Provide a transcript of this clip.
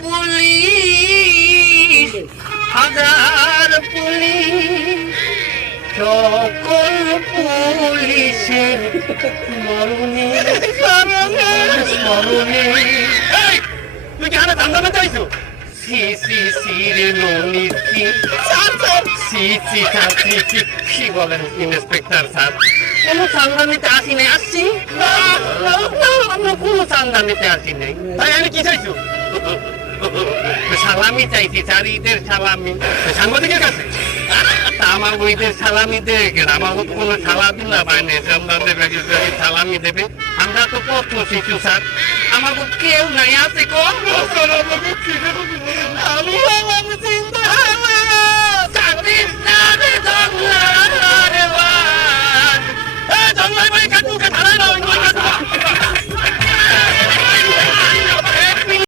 Police হাজার police সকল পুলিশের মরণে স্মরণে তুই কি হানা ধান্দা না চাইছো? সি সি সি রে ননীতি সি সি সি সি কি বলেন ইন্সপেক্টর স্যার? কোনো চান্দা নিতে আসি নাই, আসছি আমরা কোনো চান্দা নিতে আসি নাই। তাই আমি কি চাইছো? সালামি চাইছি স্যার, ঈদের সালামি। সাংবাদিকের কাছে তা আমার ঈদের সালামি দেবে কেন? আমার তো কোনো সালা দিলা পাইনি, চান্দা দেবে সালামি দেবে। আমরা তো পথ শিশু স্যার, আমার কেউ নাই আছে কোন